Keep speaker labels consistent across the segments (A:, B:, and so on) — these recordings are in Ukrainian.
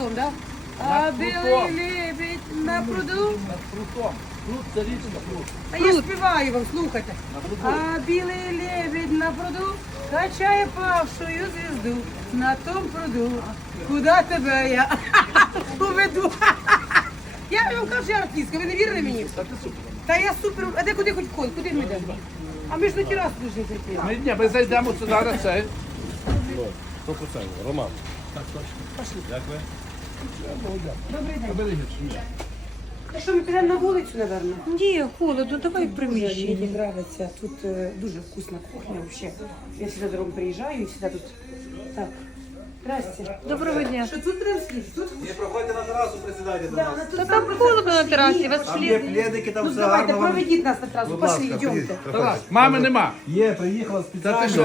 A: Да? А білий лебідь на пруду.
B: Над прутом. Прут це річка, прут.
A: А я співаю вам, слухайте. А білий лебідь на пруду качає павшую звізду на том пруду. Куда тебе я поведу? Я вам кажу, я артистка, ви не вірите мені?
B: Та ти супер.
A: Та я супер. А де куди хоч ходить? Куди ми йдемо? А ми ж на терасу дуже зайти.
B: Ми зайдемо сюди на цей.
C: Хто писав? Роман.
B: Так, точно.
C: Як ви?
A: Добрий день.
B: Бери гірше.
A: А що, ми підемо на вулицю, напевно?
D: Ні, холодно, давай в
A: Мені
D: приміщенні.
A: подобається. Тут дуже вкусна кухня взагалі. Я сюди дорогу приїжджаю і сюди тут. Так. Здрасте.
D: Доброго дня.
A: Що тут прям слід? Тут?
C: Не проходьте на терасу, присідайте до
A: Да,
C: нас.
A: вона тут
D: Та
A: сам
D: там
A: процес
D: холодно на терасі,
A: пошли.
D: вас
C: Там є
D: слід.
C: пледики, там
A: Ну
C: все
A: давайте,
C: гарно.
A: проведіть нас на трасу.
C: Будь
A: Пошли,
C: ласка,
A: йдемте.
C: ходіть,
B: Тарас,
C: проходьте.
B: мами нема.
C: Є, приїхала
B: Та
C: спеціально.
B: ти що?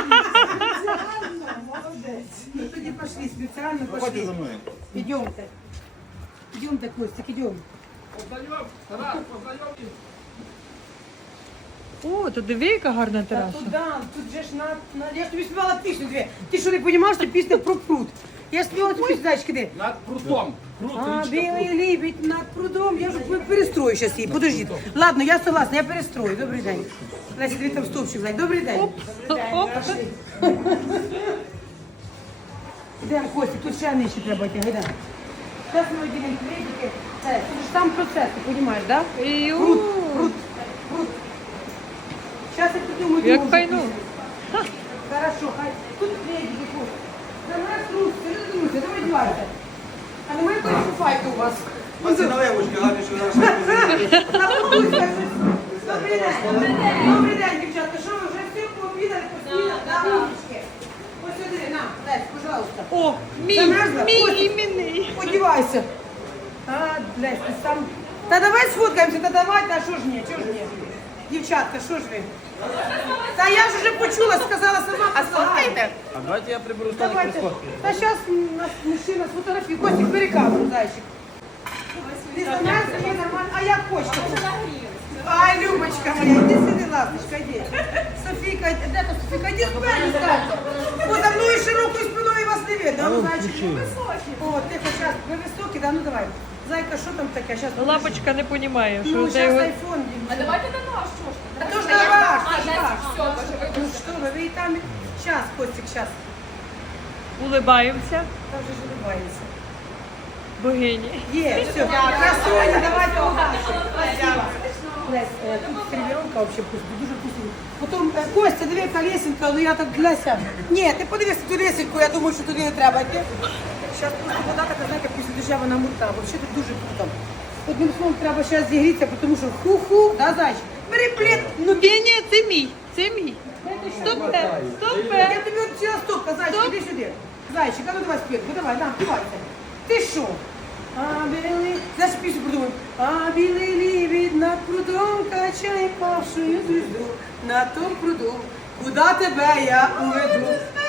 A: Ну тоді пошли, спеціально
C: Проходьте
A: пошли.
C: за мною.
A: Идемте. Идемте, Костик, идем.
B: Познайом, Тарас, познайом.
D: О, то диви, яка гарна
A: Та
D: тераса.
A: туда, тут же ж я ж тобі співала пісню дві. Ти що не розумієш, що пісня про пруд? Я співала цю пісню, зайчики, де?
B: Над прутом. Прут,
A: А,
B: річка,
A: білий
B: прут.
A: лебідь над прудом. Я вже перестрою зараз її, подождіть. Ладно, я согласна, я перестрою. Добрий день. Леся, тобі там стовпчик зай. Добрий день.
D: Оп.
A: Йдемо, Костик, тут ще нижче треба йти, гайда. Зараз ми виділимо пледики. Це ж там процес, ти розумієш, так? Да? Пруд, пруд, пруд. Зараз я придумаю.
D: Як
A: другу
D: пайну.
A: пісню. Хорошо, хай. Тут пледики, Костик. Давай трусти, не думайте, давай дівайте. А немає якоїсь фуфайки у вас?
C: Ось ці наливочки гарні, що наші позиції.
A: Добрий день. Добрий день, дівчатка. Що ви вже всі пообідали, поснідали? На вулички. Ось сюди, на, Лесь, пожалуйста.
D: О,
A: Замерзла?
D: мій
A: Костя.
D: іменний.
A: Одівайся. А, Лесь, ти сам... Та давай сфоткаємося, та давайте, а що ж ні, чого ж ні? Дівчатка, що ж ви? Та я ж вже почула, сказала сама. А слухайте.
C: А давайте я приберу
A: Давайте. Та зараз нас мужчина сфотографує. Костик, бери камеру, зайчик. Ти замерзла, є нормально. А як хочете? Ай, Любочка моя, іди сюди, ласточка, йди. Софійка, де та Софійка? Іди з мене, станьте. Бо за мною широкою спиною вас не видно. А ну, зайчик, ви високі. О, тихо, зараз, ви високі, да, ну давай. Зайка, що там таке? Щас,
D: Лапочка не розуміє,
A: ну,
D: що це
A: зараз
D: його...
A: айфон.
E: А давайте на наш, що ж?
A: А то ж на ваш,
E: А,
A: це ж
E: на
A: ваш.
E: все, боже,
A: Ну що ви і там... Щас, Костик, щас.
D: Улибаємося,
A: Там вже ж улыбається.
D: богині.
A: Є, все. Красуня, давайте удачі. Спасибо. Лесь, тут сервіровка вообще вкусна, дуже вкусна. Потім, Костя, диви, яка лесенка, ну я так Леся. Ні, ти подивися ту лесенку, я думаю, що туди не треба йти. Зараз просто вода така, знаєте, після дождя вона мурта. Взагалі тут дуже круто. Одним словом, треба зараз зігрітися, тому що ху-ху, да, зайчик? Бери плед, ну
D: Ні, це мій, це мій. Стопе,
A: я
D: стопе.
A: тобі от ціла стопка, зайчик,
D: Стоп.
A: іди сюди. Зайчик, а ну давай спірку, давай, на, впивайся. Ти що? А білий, знаєш, пісню придумай. А білий лебідь над прудом качає павшую звізду на том пруду. Куда тебе я уведу?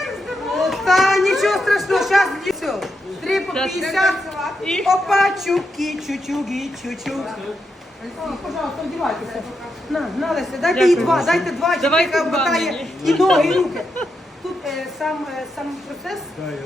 A: Та нічого страшного, зараз все. 3 по 50.
D: І?
A: Опа, чуки, чучуги, чучуг. Пожалуйста, одівайтеся. На, Леся, дайте їй
D: Дякую.
A: два, дайте два,
D: Давайте
A: яка
D: два
A: мотає
D: мені.
A: і ноги, і руки. Тут сам процес.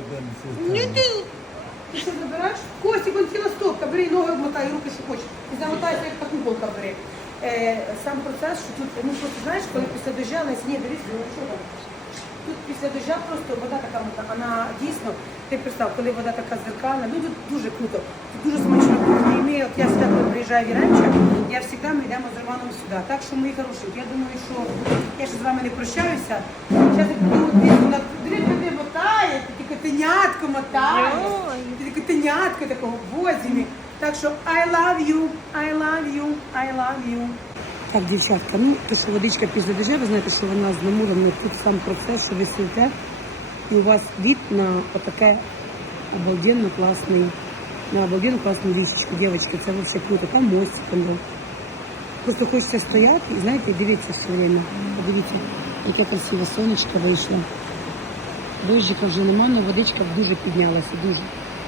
A: Ти що забираєш? Костик, он ціла стопка, бери ноги обмотай, руки, що хочеш. І замотайся, як таку болка бери. Сам процес, що тут, ну просто знаєш, коли після дождя, на сні, дивіться, ну що там? Тут після дождя просто вода така, вона дійсно, ти представ, коли вода така зеркальна, ну тут дуже круто, тут дуже смачно кухня. І ми, от я сюди, коли приїжджаю в Іранча, я завжди ми йдемо з Романом сюди. Так що, мої хороші, я думаю, що я ще з вами не прощаюся. Зараз я буду на дрібне мотає, таке котенятко мотає, таке котенятко такого в возімі. Так що I love you, I love you, I love you. Так, дівчатка, ну, те, що водичка після дождя, ви знаєте, що вона з намуром, тут сам процес, що ви сидите, і у вас від на отаке обалденно класний, на обалденно класну річечку, дівчатки, це все круто, там мостик, там був. Просто хочеться стояти і, знаєте, дивитися все время. Подивіться, яке красиве сонечко вийшло. Дощика вже нема, але водичка дуже піднялася, дуже.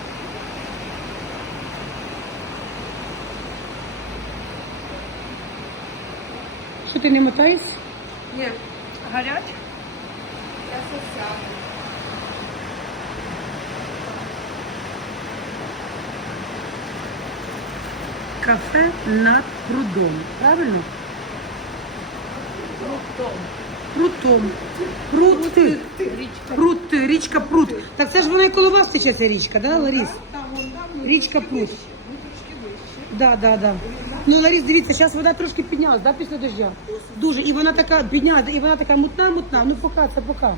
A: Що ти не мотаєшся?
D: Ні, гарять.
E: Я сосяду.
A: Кафе над прудом. Правильно? Прутом. Прути. Прути. Річка Прут. Так це ж вона і коло вас тече ця річка, да, Ларіс? Річка Прут. Да. Ну, Ларіс, дивіться, зараз вода трошки піднялась, да, після дождя? Дуже. І вона така піднялась, і вона така мутна. Ну, пока, це пока.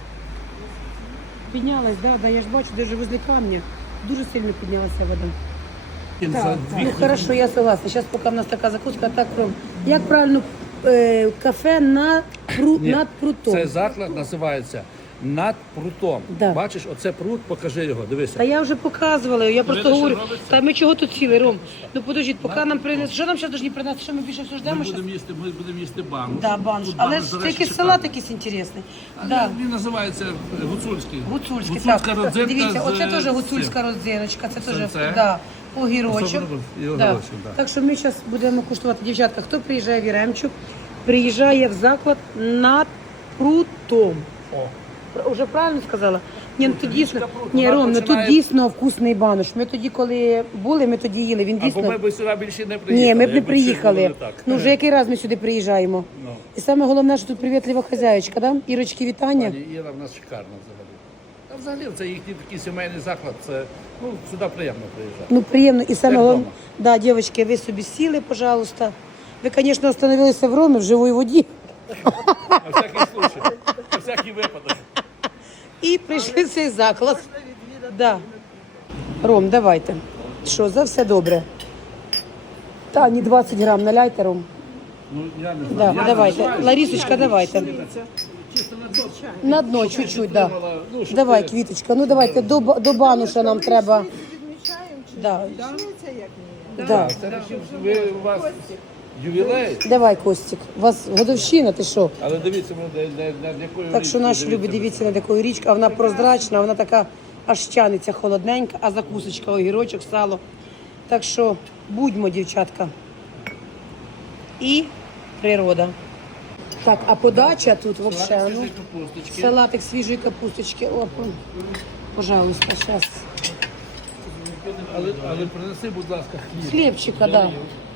A: Піднялась, да, я ж бачу, даже возле камня. Дуже сильно піднялася вода. Так, ну хорошо, я согласна. Зараз поки в нас така закуска, так Ром. Як правильно кафе над прутом?
B: Цей заклад називається «Над прутом».
A: Да.
B: Бачиш, оце прут, покажи його, дивися.
A: Та я вже показувала, я просто
B: Видиш,
A: говорю,
B: що робиться?
A: та ми чого тут сіли, Ром? Ну подождіть, поки нам принесуть, що нам зараз повинні принести, що ми більше все ждемо?
B: Ми
A: щас?
B: будемо їсти бануш.
A: Да, банш.
B: Тут
A: Але
B: бануш,
A: ж
B: до
A: це
B: речі,
A: якийсь
B: шикарний.
A: салат якийсь інтересний.
B: Але
A: Да.
B: Він називається гуцульський.
A: Гуцульський,
B: Гуцульська
A: так.
B: родзинка
A: Дивіться,
B: з
A: оце теж
B: цим.
A: гуцульська родзиночка, це теж
B: Сальце.
A: да, огірочок.
B: Особливо і
A: Да.
B: огірочок, да.
A: Так що ми зараз будемо куштувати. Дівчатка, хто приїжджає в Яремчук, приїжджає в заклад над прутом. Уже правильно сказала? Ні, ну тут дійсно, ні,
B: Вона
A: Ром, ну тут
B: починає-
A: дійсно вкусний банош. Ми тоді, коли були, ми тоді їли. Він
B: Або
A: дійсно.
B: ми б сюди більше не приїхали.
A: Ні, ми б не
B: якби все
A: приїхали.
B: було так.
A: Ну вже який раз ми сюди приїжджаємо.
B: Ну.
A: І саме головне, що тут привітлива хазяєчка, да? Ірочки, вітання.
B: Пані Іра в нас шикарна взагалі. А взагалі це їхній такий сімейний заклад, це, ну, сюди приємно приїжджати.
A: Ну приємно. І саме
B: Як
A: головне,
B: дома.
A: да, дівчатки, ви собі сіли, пожалуйста. Ви, звісно, остановилися в Ромі в живій воді.
B: На всякий случай, на всякий випадок.
A: І прийшли в цей заклад. Да. Ром, давайте. Що, за все добре? Та, не 20 грам, наляйте, Ром.
B: Ну, я не
A: Да,
B: знаю. Я
A: давайте.
B: називаю,
A: Ларісочка, давайте.
B: чисто на дно.
A: На дно чуть-чуть, да.
B: Ну, щоб
A: Давай,
B: ти-
A: квіточка, ну давайте, до бануша нам треба. Да. Да.
B: Це ви, у вас ювілей,
A: Давай, Костік, у вас годовщина, ти що?
B: але дивіться, ми над якою
A: Так що
B: річкою
A: наші любі, дивіться на таку річку, а вона прозрачна, вона така аж тянеться холодненька, а закусочка, огірочок, сало. Так що будьмо, дівчатка. І природа. Так, а подача тут взагалі, ну,
B: капусточки.
A: салатик свіжої капусточки. О, пожалуйста, зараз.
B: Але принеси, будь ласка, хліб.
A: Хлібчика, да.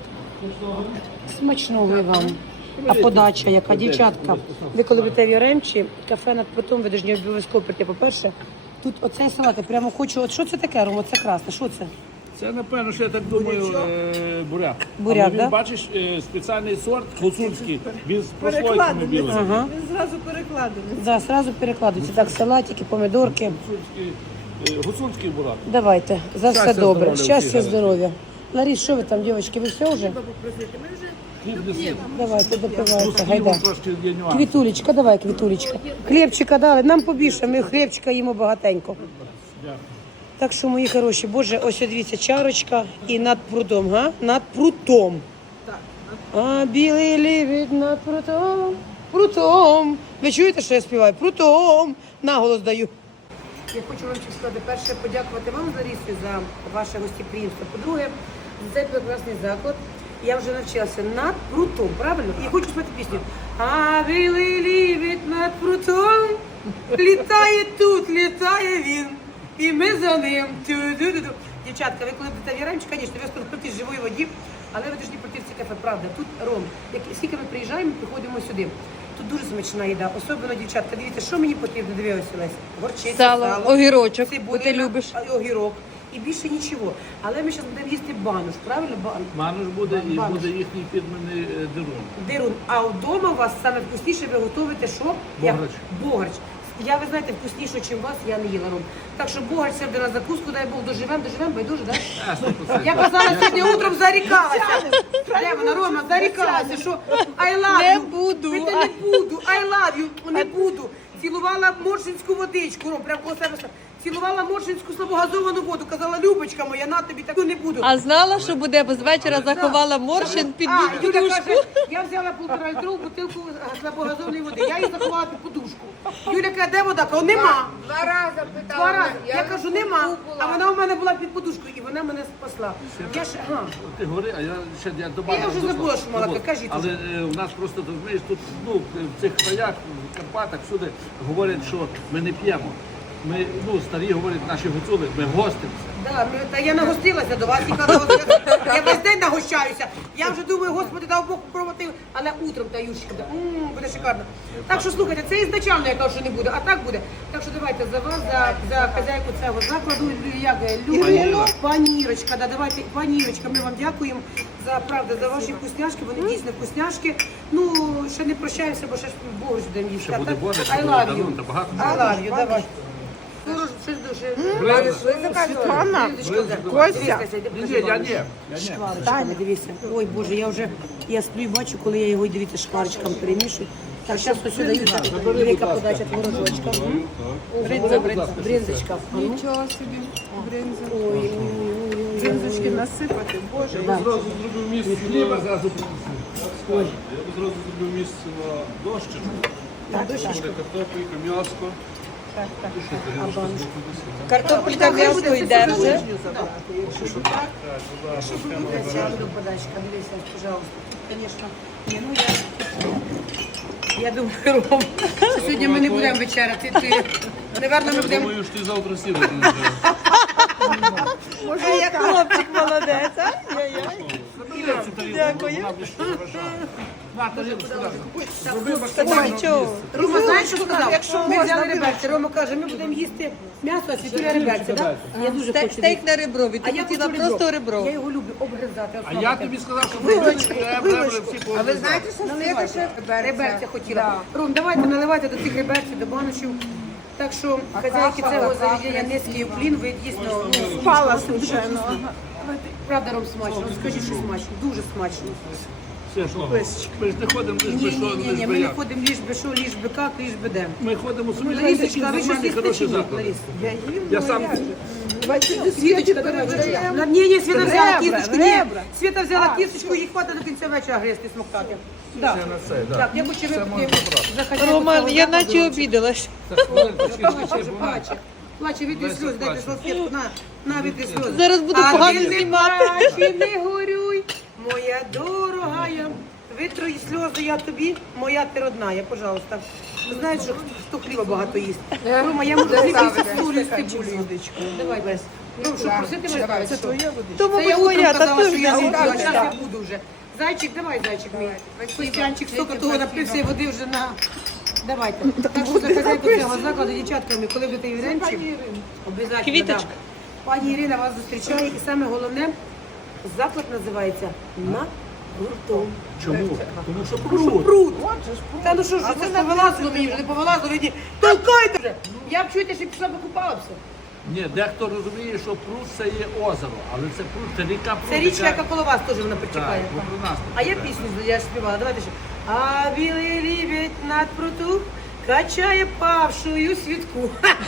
A: Смачного і вам. А подача, яка дівчатка. Ви коли будете в Яремчі, кафе над Прутом, ви повинні обов'язково прийти. По-перше, тут оцей салат, я прямо хочу, от що це таке, Рома, це красне, що це?
B: Це, напевно, що я так думаю, буряк.
A: Буряк,
B: Але він,
A: да?
B: бачиш, спеціальний сорт гуцульський, він з прослойками білими.
A: Ага.
E: Він зразу перекладений.
A: Да, сразу перекладується. Так, салатики, помідорки.
B: Гуцульський бурак.
A: Давайте, за все
B: Щастя,
A: добре.
B: здоров'я
A: Щастя,
B: всім.
A: здоров'я. Ларіс, що ви там, дівчатки, ви все вже?
B: Хліб неси.
A: Давайте,
B: Ну,
A: допивайте,
B: з
A: гайда.
B: хлібом трошки є нюанс.
A: Квітулечка, давай, квітулечка. Хлібчика дали, нам побільше, ми хлібчика їмо багатенько. Так що, мої хороші, боже, ось дивіться, чарочка і над прудом, га? Над прутом. А білий лівід над прутом, прутом. Ви чуєте, що я співаю? Прутом. Наголос даю. Я хочу вам сказати, перше, подякувати вам, Ларісі, за ваше гостеприємство. По-друге, за цей прекрасний заклад. Я вже навчилася над прутом, правильно? І хочу спати пісню. А білий лівід над прутом, літає тут, літає він. І ми за ним. Ту-ду-ду-ду. Дівчатка, ви коли будете в Яремчі, звісно, ви спілкуєтесь в живої воді, але ви повинні прийти в це кафе, правда. Тут Ром. Скільки ми приїжджаємо, приходимо сюди. Тут дуже смачна їда. Особливо, дівчатка, дивіться, що мені потрібно, дивилася Лесь. Горчиця,
D: Сало, огірочок, бо
A: цибулина,
D: ти любиш.
A: огірок. І більше нічого. Але ми зараз будемо їсти бануш, правильно?
B: Мануш буде і
A: Бануш.
B: буде їхній фірменний дирун.
A: Дирун. А вдома у вас саме вкусніше ви готуєте що?
B: Бограч.
A: Бограч. Я, ви знаєте, вкусніше, ніж вас, я не їла, Ром. Так що бограч сьогодні на закуску, дай Бог, доживемо, байдуже, так? Я казала сьогодні утром зарікалася. Де вона, Рома, зарікалася, що I love you.
D: Не буду.
A: Ви те не буду, I love you, не буду. Цілувала моршинську водичку, Ром, прямо коло себе. Цілувала моршинську слабогазовану воду, казала, Любочка моя, на тобі таку не буду.
D: А знала, що буде, бо з вечора заховала морщин під
A: Юля
D: подушку.
A: каже, я взяла 1,5-літрову бутилку слабогазованої води, я її заховала під подушку. Юля каже, де вода? Кажу, нема.
E: Два рази питала.
A: Два рази. Я кажу, нема. А вона у мене була під подушкою, і вона мене спасла. Я ж, ага.
B: Ти говори, а я ще добавлю.
A: Я вже забула, що мала, кажіть
B: Але
A: уже.
B: у нас просто, ти розумієш, тут, ну, в цих краях, в Карпатах, всюди говорять, що ми не п'ємо. Ми, ну, старі говорять, наші гуцули, ми гостимося.
A: Да, та я нагостилася до вас, яка нагостилася. Я весь день нагощаюся. Я вже думаю, господи, дав Бог пробувати, але утром та Юшечка, буде шикарно. Так що слухайте, це ізначально я кажу, що не буде, а так буде. Так що давайте за вас, за хазяйку цього закладу, як Люба, пані Ірочка, да, давайте, пані Ірочка, ми вам дякуємо за правда, за ваші вкусняшки, вони дійсно вкусняшки. Ну, ще не прощаємося, бо ще ж борщ будемо їсти.
B: Ще буде борщ,
A: I
B: ще
A: love
B: буде
A: you.
B: давно, та багато
A: I love you, давай.
E: Світлана, Костя.
B: Ні, я ні.
A: Шкварочками, дивіться. Ой, Боже, я сплю і бачу, коли я його, дивіться, шкварочками перемішую. Так, зараз ось сюди даю велика подача творожочка. Бринзочка.
E: Нічого собі, бринза. Бринзочки насипати, Боже.
C: Я б зразу зробив місце
B: Хліба
C: на...
B: зразу
C: Я б зразу зробив місце на дощечку.
A: Дощечка.
C: Картопелька, м'яско.
D: Картопелька м'ясо йде вже.
A: Щоб ви вибрали, я буду подачка. Дивіться, пожалуйста. Звісно, ні, ну я думаю, Ром, що сьогодні ми не будемо вечеряти. Наверно, ми будемо...
C: Думаю, що ти завтра сідати не
D: А як хлопчик молодець, а? Дякую. Та нічого.
A: Рома, знаєш, що сказав? Ми взяли реберця. Рома каже, ми будемо їсти м'ясо, а Світуля реберця, так? Я дуже хочу.
D: Стейк на ребро, від
A: А
D: ти
A: я
D: хотіла
A: хочу
D: просто
A: Я
D: ребро.
A: його люблю обгризати.
B: А я тобі сказав, що ми всі по.
E: А ви знаєте, що це ще
A: Реберця хотіла. Ром, давайте наливайте до цих реберців, до баночів. Так що хазяйки цього заведення низький уклін, ви дійсно
E: Спала, звичайно.
A: правда, Ром, смачно. Скажіть, що смачно, дуже смачно.
B: Все, що? Ми ж не ходимо лиш би що, лиш
A: Ні,
B: би
A: ми не
B: як.
A: ходимо ліж би що, ліж би як, ліж би де.
B: Ми ходимо собі на
A: Ларисочка, а ви щось
B: нормальні,
A: їсте
B: хороші
A: чи ні,
B: заклади.
A: Ларис?
B: Я сам
A: Світочка, давай, ні, Світа взяла кісточку, ні. Світа взяла кісточку, їй хватить до кінця вечора гризти, смоктати. Да.
B: Ще на це,
A: Так,
B: так.
A: я хочу
B: Це
A: випити
B: можна брати.
A: за хазяйку
D: Роман,
A: цього
D: я
A: закладу.
D: наче обідалась.
A: Вже плаче. Плаче, витри сльози, дайте салфетку, на витри сльози.
D: Зараз буду
A: А
D: погано
A: ти не
D: знімати.
A: плач і не горюй, моя дорогая. Витру сльози я тобі, моя ти родная, пожалуйста. Ви знаєте, що хто хліба багато їсть. Рома, я можу зробити стулю з цибулею. Давай, Лесь. Ром, що просити мене? Це твоя водичка.
D: То,
A: Це я
D: мабуть,
A: утром
D: моя, та
A: казала,
D: теж
A: що я
D: я
A: зроблю, а
D: зроблю.
A: зараз я буду вже. Зайчик, давай, зайчик мій. Костянчик, стільки того напився і води вже на... Давайте. Так що за хазяйку цього закладу, дівчатками, коли будете в Іринці, обов'язково.
D: Квіточка.
A: Да. Пані Ірина вас зустрічає і саме головне, заклад називається «На прутом».
B: Чому? Тому що
A: Пруд. Пруд. Та ну що ж, це ж повилазило мені вже, не повилазило, мені. Толкайте вже. Я б чуєте, що пішла б купалася.
B: Ні, дехто розуміє, що пруд це є озеро, але це пруд, це ріка пруд.
A: Це річка, яка коло вас теж вона
B: Так,
A: притікає.
B: ну, про нас.
A: А я пісню я ж співала, давайте ще. А білий лібідь над пруту качає павшую світку.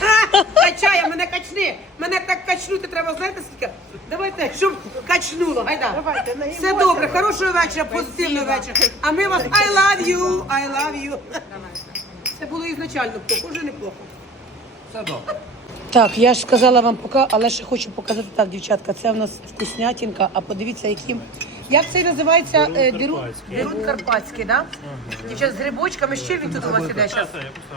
A: Качає, мене качни. Мене так качнути треба, знаєте скільки? Давайте, щоб качнуло, гайда.
E: Давайте, наїмося.
A: Все добре, хорошого вечора, позитивного вечора. А ми вас I love you, I love you. Це було ізначально плохо, вже неплохо.
B: Все добре.
A: Так, я ж сказала вам поки, але ще хочу показати так, дівчатка. Це в нас вкуснятінка, а подивіться, яким. Як це називається? Дерун карпатський, так? Дівчат, з грибочками, з чим він тут у вас іде зараз?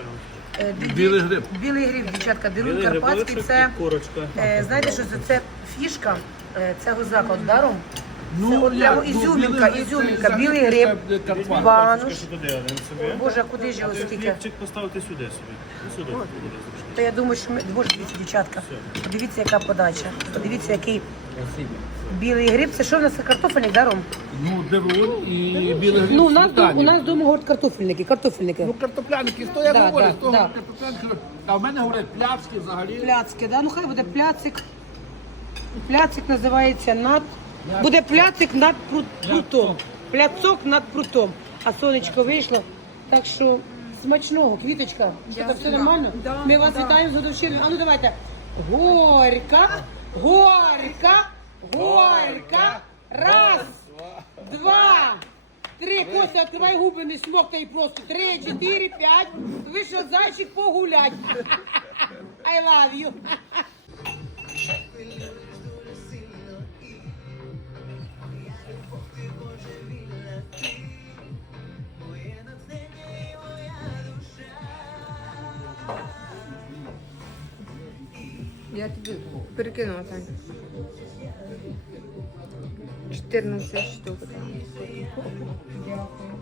B: Білий гриб.
A: Білий гриб, дівчатка, дерун карпатський, це, знаєте, що це фішка цього закладу, даром? Це от прямо ізюмінка, ізюмінка, білий гриб, бануш. Боже, а куди ж його скільки?
F: Хлібчик поставити сюди собі. Сюди буде зручно.
A: То я думаю, що ми... Боже, дивіться, дівчатка, подивіться, яка подача, подивіться, який білий гриб. Це що в нас, картофельник, да, Ром?
B: Ну, дерун і білий гриб.
A: Ну, у нас
B: сметані.
A: вдома говорять картофельники.
B: Ну, картопляники, то я
A: Да,
B: говорю,
A: да,
B: то
A: да.
B: картопляники. А в мене говорять пляцки взагалі.
A: Пляцки, да? Ну хай буде пляцик. Пляцик називається над... Буде пляцик над прутом. Пляцок над прутом. А сонечко вийшло. Так що смачного, квіточка. Що там все нормально? Ми вас вітаємо з годовщиною. А ну давайте. Горька, горька, горька. Раз, два, три. Костя, відкривай губи, не смоктай просто. 3, 4, 5. Вийшов зайчик погулять. I love you.
G: Я тобі перекинула, Тань. 14 штук там.
A: Дякую.